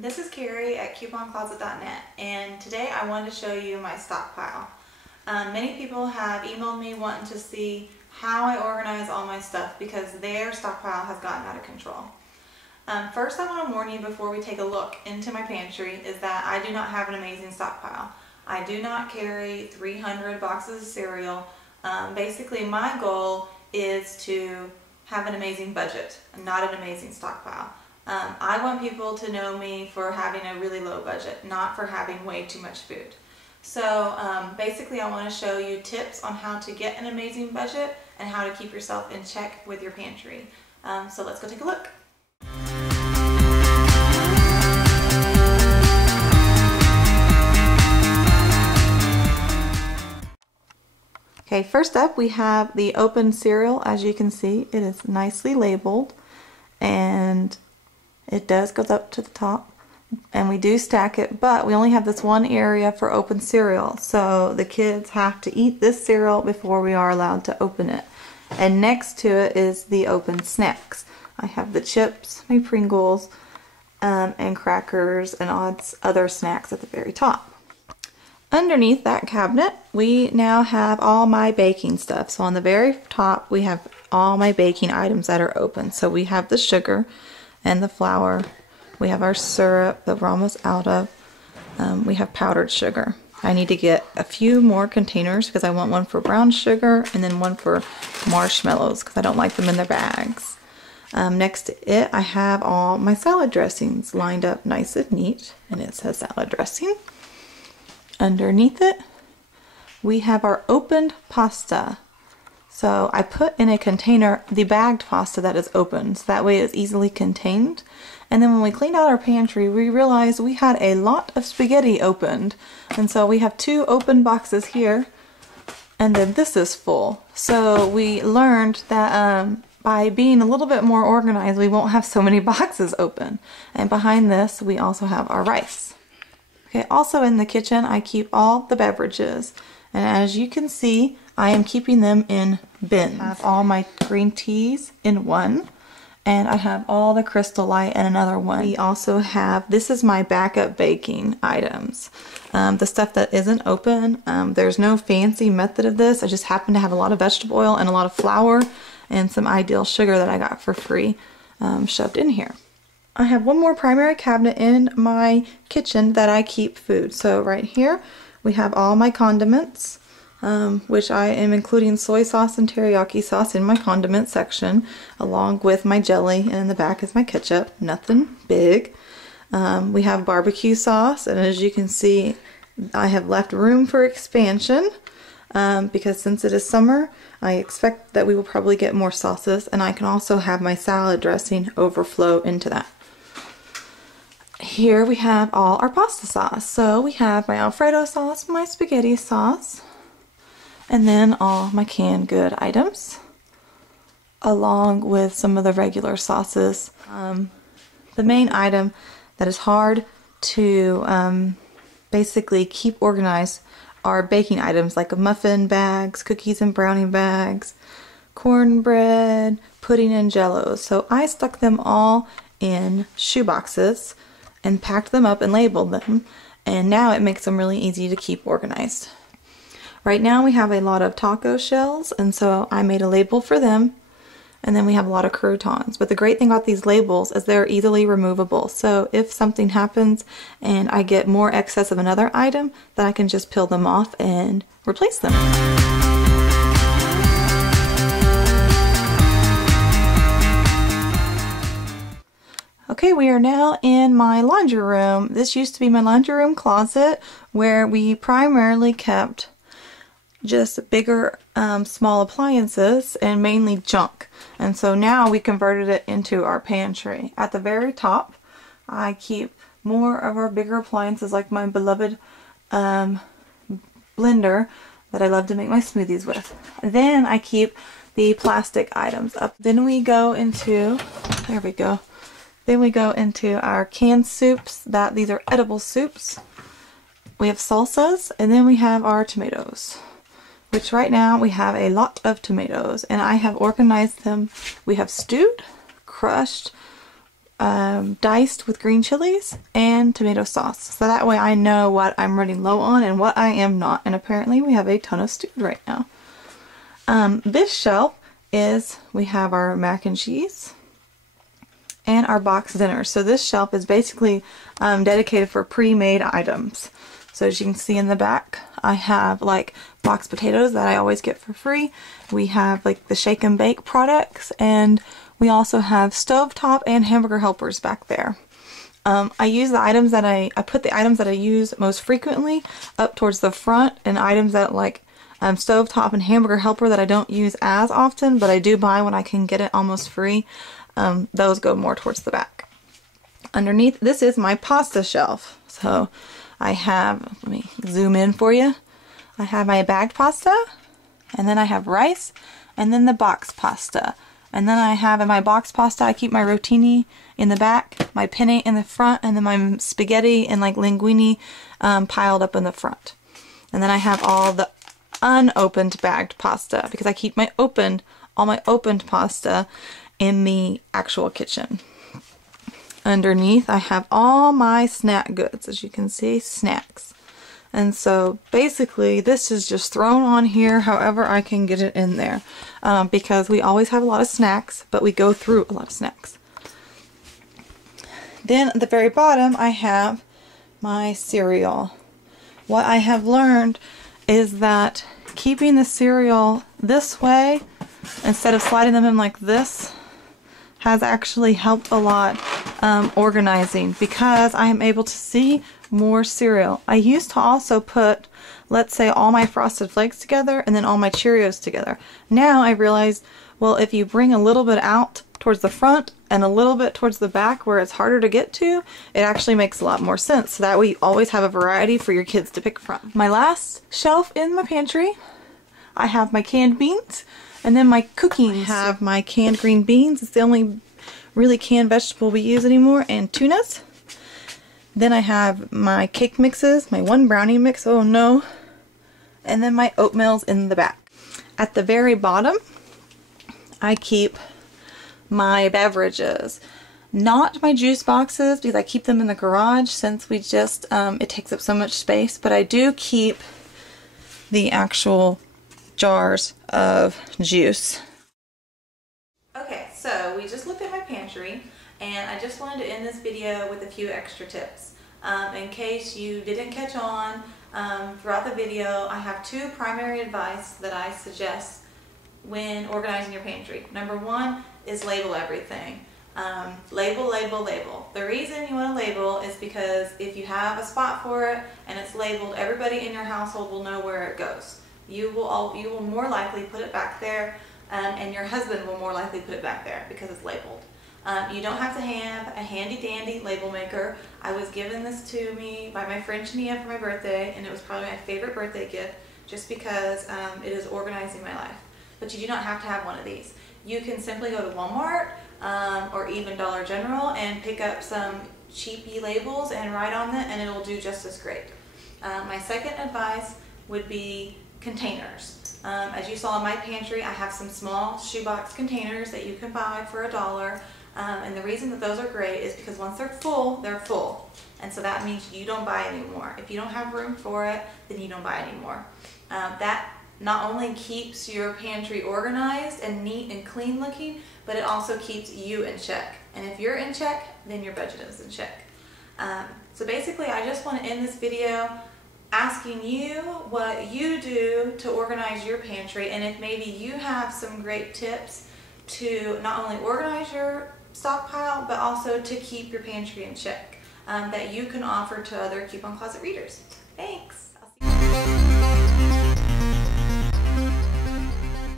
This is Carrie at couponcloset.net, and today I wanted to show you my stockpile. Many people have emailed me wanting to see how I organize all my stuff because their stockpile has gotten out of control. First, I want to warn you before we take a look into my pantry is that I do not have an amazing stockpile. I do not carry 300 boxes of cereal. Basically, my goal is to have an amazing budget, not an amazing stockpile. I want people to know me for having a really low budget, not for having way too much food. So basically I want to show you tips on how to get an amazing budget and how to keep yourself in check with your pantry. So let's go take a look. Okay, first up we have the open cereal. As you can see, it is nicely labeled and it does go up to the top, and we do stack it, but we only have this one area for open cereal, so the kids have to eat this cereal before we are allowed to open it. And next to it is the open snacks. I have the chips, my Pringles, and crackers and other snacks at the very top. Underneath that cabinet, we now have all my baking stuff. So on the very top, we have all my baking items that are open. So we have the sugar and the flour. We have our syrup that we're almost out of. We have powdered sugar. I need to get a few more containers because I want one for brown sugar and then one for marshmallows because I don't like them in their bags. Next to it, I have all my salad dressings lined up nice and neat, and it says salad dressing. Underneath it, we have our opened pasta. So I put in a container the bagged pasta that is open, so that way it's easily contained. And then when we cleaned out our pantry, we realized we had a lot of spaghetti opened. And so we have two open boxes here, and then this is full. So we learned that by being a little bit more organized, we won't have so many boxes open. And behind this, we also have our rice. Okay, also in the kitchen, I keep all the beverages. And as you can see, I am keeping them in bins. I have all my green teas in one, and I have all the Crystal Light in another one. We also have, this is my backup baking items. The stuff that isn't open, there's no fancy method of this. I just happen to have a lot of vegetable oil and a lot of flour and some Ideal sugar that I got for free shoved in here. I have one more primary cabinet in my kitchen that I keep food. So right here, we have all my condiments, which I am including soy sauce and teriyaki sauce in my condiment section, along with my jelly, and in the back is my ketchup. Nothing big. We have barbecue sauce, and as you can see, I have left room for expansion because since it is summer, I expect that we will probably get more sauces, and I can also have my salad dressing overflow into that. Here we have all our pasta sauce. So we have my Alfredo sauce, my spaghetti sauce, and then all my canned good items, along with some of the regular sauces. The main item that is hard to basically keep organized are baking items like muffin bags, cookies and brownie bags, cornbread, pudding, and jello. So I stuck them all in shoe boxes and packed them up and labeled them, and now it makes them really easy to keep organized. Right now we have a lot of taco shells, and so I made a label for them, and then we have a lot of croutons. But the great thing about these labels is they're easily removable, so if something happens and I get more excess of another item, then I can just peel them off and replace them. Okay, we are now in my laundry room. This used to be my laundry room closet where we primarily kept just bigger, small appliances and mainly junk. And so now we converted it into our pantry. At the very top, I keep more of our bigger appliances like my beloved blender that I love to make my smoothies with. Then I keep the plastic items up. Then we go into, there we go. Then we go into our canned soups. These are edible soups. We have salsas, and then we have our tomatoes, which right now we have a lot of tomatoes, and I have organized them. We have stewed, crushed, diced with green chilies and tomato sauce. So that way I know what I'm running low on and what I am not. And apparently we have a ton of stewed right now. This shelf we have our mac and cheese and our box dinners. So this shelf is basically dedicated for pre-made items. So as you can see in the back, I have like box potatoes that I always get for free. We have like the shake and bake products, and we also have stovetop and hamburger helpers back there. I use the items that I put the items that I use most frequently up towards the front, and items that like stovetop and hamburger helper that I don't use as often, but I do buy when I can get it almost free. Those go more towards the back. Underneath, this is my pasta shelf. So I have, let me zoom in for you. I have my bagged pasta, and then I have rice, and then the box pasta. And then I have in my box pasta, I keep my rotini in the back, my penne in the front, and then my spaghetti and like linguine piled up in the front. And then I have all the unopened bagged pasta because I keep all my opened pasta in the actual kitchen. Underneath I have all my snack goods, as you can see, snacks. And so basically this is just thrown on here however I can get it in there, because we always have a lot of snacks, but we go through a lot of snacks. Then at the very bottom I have my cereal. What I have learned is that keeping the cereal this way instead of sliding them in like this has actually helped a lot organizing, because I am able to see more cereal. I used to also put, let's say, all my Frosted Flakes together and then all my Cheerios together. Now I realize, well, if you bring a little bit out towards the front and a little bit towards the back where it's harder to get to, it actually makes a lot more sense. So that way you always have a variety for your kids to pick from. My last shelf in my pantry, I have my canned beans. And then my cooking, I have my canned green beans. It's the only really canned vegetable we use anymore, and tunas. Then I have my cake mixes, my one brownie mix, oh no. And then my oatmeals in the back. At the very bottom, I keep my beverages. Not my juice boxes, because I keep them in the garage since we just, it takes up so much space, but I do keep the actual jars of juice. Okay, so we just looked at my pantry, and I just wanted to end this video with a few extra tips. In case you didn't catch on throughout the video, I have two primary advice that I suggest when organizing your pantry. Number one is label everything. Label, label, label. The reason you want to label is because if you have a spot for it and it's labeled, everybody in your household will know where it goes. You will more likely put it back there, and your husband will more likely put it back there because it's labeled. You don't have to have a handy dandy label maker. I was given this to me by my friend Shania for my birthday, and it was probably my favorite birthday gift just because it is organizing my life. But you do not have to have one of these. You can simply go to Walmart or even Dollar General and pick up some cheapy labels and write on them, and it will do just as great. My second advice would be containers. As you saw in my pantry, I have some small shoebox containers that you can buy for $1. And the reason that those are great is because once they're full, and so that means you don't buy anymore. If you don't have room for it, then you don't buy anymore. That not only keeps your pantry organized and neat and clean looking, but it also keeps you in check. And if you're in check, then your budget is in check. So basically, I just want to end this video asking you what you do to organize your pantry, and if maybe you have some great tips to not only organize your stockpile, but also to keep your pantry in check that you can offer to other Coupon Closet readers. Thanks. I'll see you.